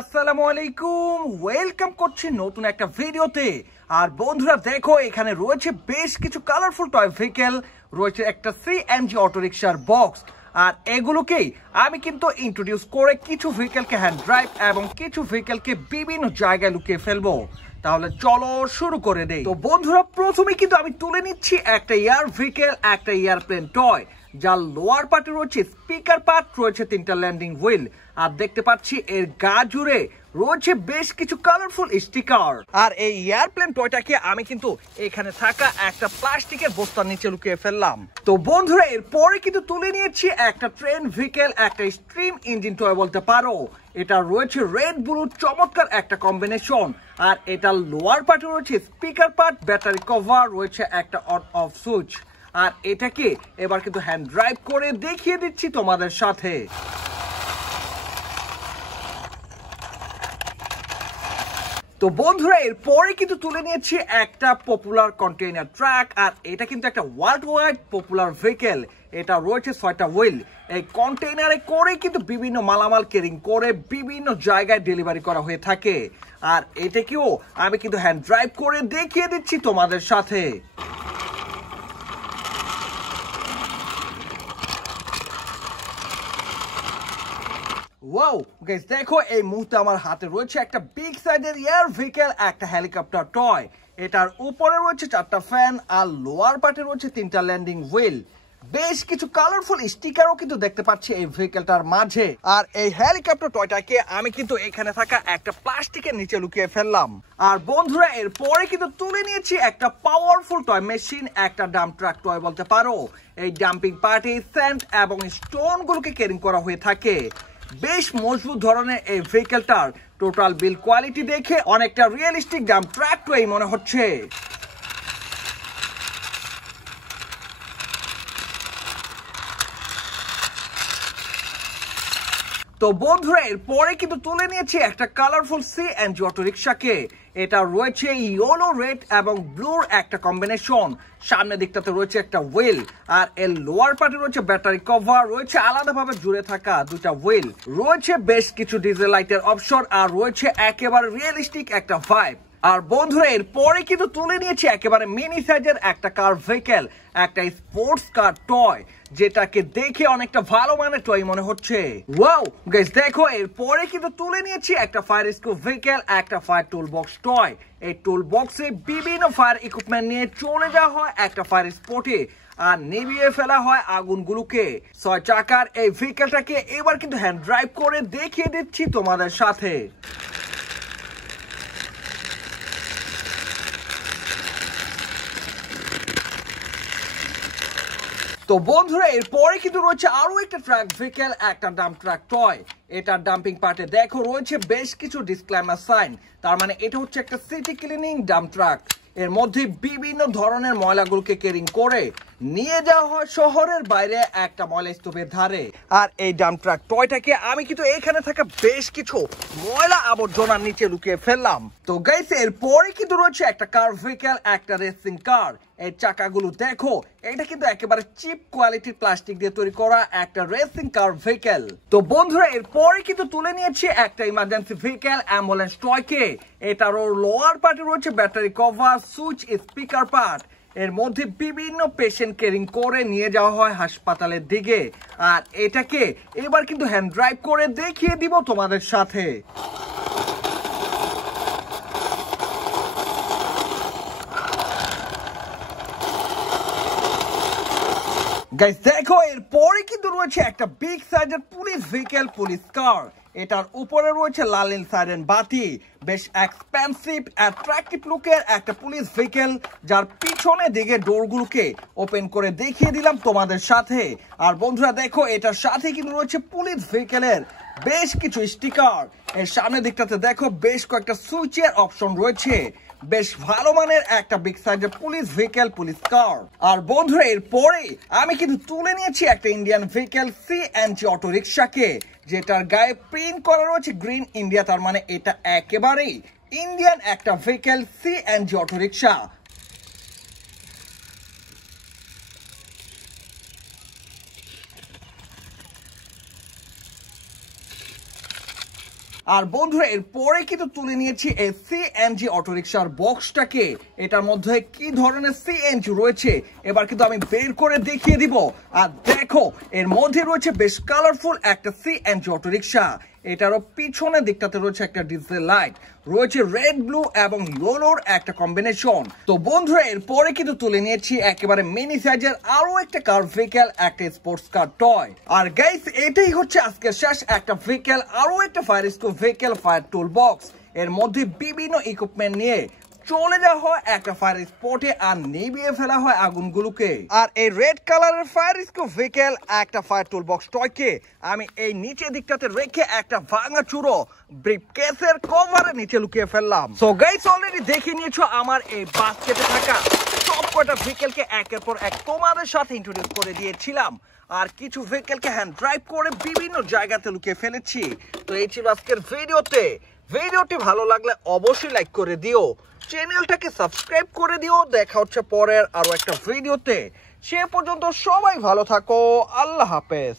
আসসালামু আলাইকুম, ওয়েলকাম করছি নতুন একটা ভিডিওতে। আর বন্ধুরা দেখো, এখানে রয়েছে বেশ কিছু কালারফুল টয় ভেহিকেল, রয়েছে একটা সিএনজি অটোরিকশার বক্স। আর এগুলোকেই আমি কিন্তু ইন্ট্রোডিউস করে কিছু ভেহিকেলকে হ্যান্ড ড্রাইভ এবং কিছু ভেহিকেলকে বিভিন্ন জায়গায় লুকিয়ে ফেলবো। তাহলে চলো শুরু করে দেই। তো বন্ধুরা, প্রথমে কিন্তু আমি তুলে নিচ্ছি একটা এয়ার ভেহিকেল, একটা এয়ারপ্লেন টয়, যার লোয়ার পার্টে রয়েছে স্পিকার পার্ট, রয়েছে তিনটা ল্যান্ডিং হুইল, আর দেখতে পাচ্ছি এর গা জুড়ে রয়েছে বেশ কিছু কালারফুল স্টিকার। আর এই এয়ারপ্লেন টয়টাকে আমি কিন্তু এখানে থাকা একটা প্লাস্টিকের বস্তার নিচে লুকিয়ে ফেললাম। তো বন্ধুরা, এরপরে কিন্তু তুলে নিয়েছি একটা ট্রেন ভেহিকেল, একটা স্ট্রিম ইঞ্জিন টয় বলতে পারো। এটা রয়েছে রেড ব্লু, চমৎকার একটা কম্বিনেশন। আর এটা লোয়ার পার্টে রয়েছে স্পিকার পার্ট, ব্যাটারি কভার, রয়েছে একটা অন অফ সুইচ। আর এটাকে এবার কিন্তু হ্যান্ড ড্রাইভ করে দেখিয়ে দিচ্ছি তোমাদের সাথে। তো বন্ধুরা, এরপরে কিন্তু তুলে নিয়েছি একটা পপুলার কন্টেইনার ট্রাক। আর এটা কিন্তু একটা ওয়ার্ল্ড ওয়াইড পপুলার ভেহিকেল। এটা রয়েছে 6টা হুইল। এই কন্টেইনারে করে কিন্তু বিভিন্ন মালামাল ক্যারিং করে বিভিন্ন জায়গায় ডেলিভারি করা হয়ে থাকে। আর এটাকেও আমি কিন্তু হ্যান্ড ড্রাইভ করে দেখিয়ে দিচ্ছি তোমাদের সাথে। ওয়াও গাইস, দেখো এই মুহূর্তে আমার হাতে রয়েছে একটা বিগ সাইজের এয়ার ভেহিকেল, একটা হেলিকপ্টার টয়। এটার উপরে রয়েছে 4টা ফ্যান, আর লোয়ার পার্টে রয়েছে 3টা ল্যান্ডিং হুইল। বেশ কিছু কালারফুল স্টিকারও কিন্তু দেখতে পাচ্ছি এই ভেহিকেলটার মাঝে। আর এই হেলিকপ্টার টয়টাকে আমি কিন্তু এখানে থাকা একটা প্লাস্টিকের নিচে লুকিয়ে ফেললাম। আর বন্ধুরা, এরপরে কিন্তু তুলে নিয়েছি একটা পাওয়ারফুল টয় মেশিন, একটা ডাম্প ট্রাক টয় বলতে পারো। এই ডাম্পিং পার্টে স্যান্ড এবং স্টোন গুলোকে ক্যারিং করা হয়ে থাকে। বেশ মজবুত ধরনের এই ভেহিকেলটার টোটাল বিল কোয়ালিটি দেখে অনেকটা রিয়েলিস্টিক ডাম্প ট্রাক টয় মনে হচ্ছে। তো বন্ধুরা, এরপরে কিন্তু তুলে নিয়েছি একটা কালারফুল সিএনজি অটোরিকশাকে। এটা রয়েছে ইয়েলো রেড এবং ব্লুর একটা কম্বিনেশন। সামনে দিকটাতে রয়েছে একটা হুইল, আর এর লোয়ার পার্টে রয়েছে ব্যাটারি কভার, রয়েছে আলাদাভাবে জুড়ে থাকা 2টা হুইল, রয়েছে বেশ কিছু ডিজেল লাইটের অপশন, আর রয়েছে একেবারে রিয়েলিস্টিক একটা ভাইব। আর বন্ধুরা, এরপরে কিন্তু তুলে নিয়েছি একেবারে মিনি সাইজের একটা কার ভেহিকেল, একটা স্পোর্টস কার টয়, যেটাকে দেখে অনেকটা ভালো মানের টয় মনে হচ্ছে। ওয়াও গাইস, দেখো এরপরে কিন্তু তুলে নিয়েছি একটা ফায়ার রেস্কিউ ভেহিকেল, একটা ফায়ার টুল বক্স টয়। এই টুল বক্সে বিভিন্ন ফায়ার ইকুইপমেন্ট নিয়ে চলে যাওয়া হয় একটা ফায়ার স্পটে, আর নিভিয়ে ফেলা হয় আগুনগুলোকে। 6 চাকার এই ভেহিকেলটাকে এবার কিন্তু হ্যান্ড ড্রাইভ করে দেখিয়ে দিচ্ছি তোমাদের সাথে। তো বন্ধুরা, এরপরে কিন্তু রয়েছে আরো একটা ট্রাক ভেহিকেল, একটা ডাম্প ট্রাক টয়। এটার ডাম্পিং পার্টে দেখো রয়েছে বেশ কিছু ডিসক্লেমার সাইন, তার মানে এটা হচ্ছে একটা সিটি ক্লিনিং ডাম্প ট্রাক। এর মধ্যে বিভিন্ন ধরনের ময়লাগুলোকে ক্যারিং করে নিয়ে যাওয়া হয় শহরের বাইরে একটা ময়লা স্তূপের ধারে। আর এই ডাম্প ট্রাক টয়টাকে আমি কিন্তু এখানে থাকা বেশ কিছু ময়লা আবর্জনার নিচে লুকিয়ে ফেললাম। তো গাইস, এরপরে কিন্তু রয়েছে একটা কার ভেহিকেল, একটা রেসিং কার। এই চাকাগুলো দেখো, এটা কিন্তু একেবারে চিপ কোয়ালিটির প্লাস্টিক দিয়ে তৈরি করা একটা রেসিং কার ভেহিকেল। তো বন্ধুরা, এরপরে কিন্তু তুলে নিয়েছি একটা ইমার্জেন্সি ভেহিকেল, অ্যাম্বুলেন্স টয়কে। এটারও লোয়ার পার্টে রয়েছে battery cover, switch, speaker part. এর মধ্যে বিভিন্ন পেশেন্ট ক্যারিং করে নিয়ে যাওয়া হয় হাসপাতালের দিকে। আর এটাকে এবার কিন্তু হ্যান্ড ড্রাইভ করে দেখিয়ে দিব তোমাদের সাথে। গাইস, দেখো এরপরে কিন্তু রয়েছে একটা বিগ সাইজের পুলিশ ভেহিকেল, পুলিশ কার। এটার উপরে রয়েছে লাল নীল সাইরেন বাতি। বেশ এক্সপেন্সিভ অ্যাট্রাকটিভ লুকের একটা পুলিশ ভেহিকেল, যার পিছনে দিকে ডোরগুলোকে ওপেন করে দেখিয়ে দিলাম তোমাদের সাথে। আর বন্ধুরা দেখো, এটার সাথে কিন্তু রয়েছে পুলিশ ভেহিকেলের বেশ কিছু স্টিকার। এর সামনের দিকটাতে দেখো বেশ কয়েকটা সুইচের অপশন রয়েছে। বেশ ভালো মানের একটা বিগ সাইজের পুলিশ ভেহিকেল, পুলিশ কার। আর বন্ধুরা, এরপরে আমি কিন্তু তুলে নিয়েছি একটা ইন্ডিয়ান ভেহিকেল, সিএনজি অটোরিকশাকে, যেটার গায়ে প্রিন্ট করা রয়েছে গ্রিন ইন্ডিয়া, তার মানে এটা একেবারেই ইন্ডিয়ান একটা ভেহিকেল, সিএনজি অটোরিকশা। আর বন্ধুরা এরপরে কিন্তু তুলে নিয়েছি এই সিএনজি অটোরিকশার বক্সটাকে। এটার মধ্যে কি ধরনের সিএনজি রয়েছে এবার কিন্তু আমি বের করে দেখিয়ে দিব। আর দেখো এর মধ্যে রয়েছে বেশ কালারফুল একটা সিএনজি অটোরিকশা। এটারও পিছনের দিকটাতে রয়েছে একটা ডিজেল লাইট, রয়েছে রেড ব্লু এবং ইয়েলোর একটা কম্বিনেশন। তো বন্ধুরা এরপরে কিন্তু তুলে নিয়েছি একেবারে মিনি সাইজের আরো একটা কার ভেহিকেল, একটা স্পোর্টস কার টয়। আর গাইস এটাই হচ্ছে আজকে শেষ একটা ভেহিকেল, আরো একটা fire scoop vehicle, fire tool box. এর মধ্যে বিভিন্ন ইকুইপমেন্ট নিয়ে চলে যাওয়া হয় একটা ফায়ার স্পটে আর নিভিয়ে ফেলা হয় আগুনগুলোকে। আর এই রেড কালারের ফায়ার স্কুপ ভেহিকেল একটা ফায়ার টুল বক্স টয়কে আমি এই নিচের দিকটাতে রেখে একটা ভাঙা চুরো ব্রিফকেসের কভারের নিচে লুকিয়ে ফেললাম। সো গাইস অলরেডি দেখে নিয়েছো আমার এই বাস্কেটে থাকা সব কয়টা ভেহিকেলকে একের পর এক তোমাদের সাথে ইন্ট্রোডিউস করে দিয়েছিলাম। আর কিছু ভেহিকেলকে হ্যান্ড ড্রাইভ করে বিভিন্ন জায়গাতে লুকিয়ে ফেলেছি। তো এই ছিল আজকের ভিডিওতে। ভিডিওটি ভালো লাগলে অবশ্যই লাইক করে দিও, চ্যানেলটাকে সাবস্ক্রাইব করে দিও। দেখা হচ্ছে পরের আরো একটা ভিডিওতে। সে পর্যন্ত সবাই ভালো থাকো, আল্লাহ হাফেজ।